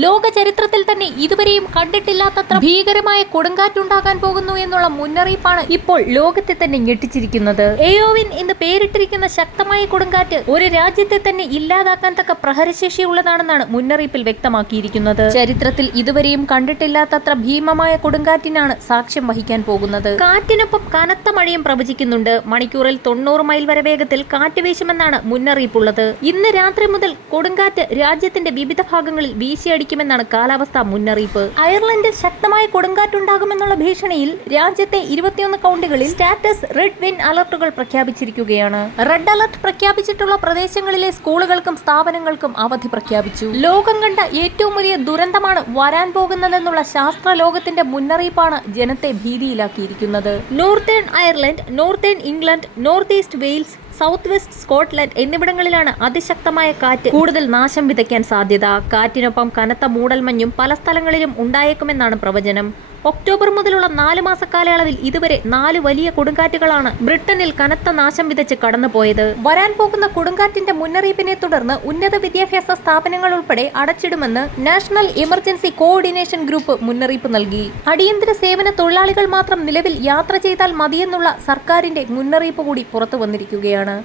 ലോക ചരിത്രത്തിൽ തന്നെ ഇതുവരെയും കണ്ടിട്ടില്ലാത്തത്ര ഭീകരമായ കൊടുങ്കാറ്റുണ്ടാകാൻ പോകുന്നു എന്നുള്ള മുന്നറിയിപ്പാണ് ഇപ്പോൾ ലോകത്തെ തന്നെ ഞെട്ടിച്ചിരിക്കുന്നത്. എയോവിൻ എന്ന് പേരിട്ടിരിക്കുന്ന ശക്തമായ കൊടുങ്കാറ്റ് ഒരു രാജ്യത്തെ തന്നെ ഇല്ലാതാക്കാൻ തക്ക പ്രഹരശേഷിയുള്ളതാണെന്നാണ് മുന്നറിയിപ്പിൽ വ്യക്തമാക്കിയിരിക്കുന്നത്. ചരിത്രത്തിൽ ഇതുവരെയും കണ്ടിട്ടില്ലാത്തത്ര ഭീമമായ കൊടുങ്കാറ്റിനാണ് സാക്ഷ്യം വഹിക്കാൻ പോകുന്നത്. കാറ്റിനൊപ്പം കനത്ത മഴയും പ്രവചിക്കുന്നുണ്ട്. മണിക്കൂറിൽ തൊണ്ണൂറ് മൈൽ വരെ വേഗത്തിൽ കാറ്റ് വീശുമെന്നാണ് മുന്നറിയിപ്പുള്ളത്. ഇന്ന് രാത്രി മുതൽ കൊടുങ്കാറ്റ് രാജ്യത്തിന്റെ വിവിധ ഭാഗങ്ങളിൽ വീശിയടിക്കുമെന്നാണ് കാലാവസ്ഥാ മുന്നറിയിപ്പ്. അയർലൻഡിൽ ശക്തമായ കൊടുങ്കാറ്റുണ്ടാകുമെന്നുള്ള ഭീഷണിയിൽ രാജ്യത്തെ ഇരുപത്തിയൊന്ന് കൗണ്ടികളിൽ സ്റ്റാറ്റസ് റെഡ് വിൻ അലർട്ടുകൾ പ്രഖ്യാപിച്ചിരിക്കുകയാണ്. റെഡ് അലർട്ട് പ്രഖ്യാപിച്ചിട്ടുള്ള പ്രദേശങ്ങളിലെ സ്കൂളുകൾക്കും സ്ഥാപനങ്ങൾക്കും അവധി പ്രഖ്യാപിച്ചു. ലോകം കണ്ട ഏറ്റവും വലിയ ദുരന്തമാണ് വരാൻ പോകുന്നതെന്നുള്ള ശാസ്ത്ര ലോകത്തിന്റെ മുന്നറിയിപ്പാണ് ജനത്തെ ഭീതിയിലാക്കിയിരിക്കുന്നത്. Northern Ireland Northern England North East Wales South West Scotland എന്നിവിടങ്ങളിലാണ് അതിശക്തമായ കാറ്റ് കൂടുതൽ നാശം വിതയ്ക്കാൻ സാധ്യത. കാറ്റിനൊപ്പം കനത്ത മൂടൽമഞ്ഞും പല സ്ഥലങ്ങളിലും ഉണ്ടായേക്കുമെന്നാണ് പ്രവചനം. ഒക്ടോബർ മുതലുള്ള നാല് മാസ കാലയളവിൽ ഇതുവരെ നാല് വലിയ കൊടുങ്കാറ്റുകളാണ് ബ്രിട്ടനിൽ കനത്ത നാശം വിതച്ച് കടന്നുപോയത്. വരാൻ പോകുന്ന കൊടുങ്കാറ്റിന്റെ മുന്നറിയിപ്പിനെ തുടർന്ന് ഉന്നത വിദ്യാഭ്യാസ സ്ഥാപനങ്ങൾ ഉൾപ്പെടെ അടച്ചിടുമെന്ന് നാഷണൽ എമർജൻസി കോർഡിനേഷൻ ഗ്രൂപ്പ് മുന്നറിയിപ്പ് നൽകി. അടിയന്തര സേവന തൊഴിലാളികൾ മാത്രം നിലവിൽ യാത്ര ചെയ്താൽ മതിയെന്നുള്ള സർക്കാരിന്റെ മുന്നറിയിപ്പ് കൂടി പുറത്തു വന്നിരിക്കുകയാണ്.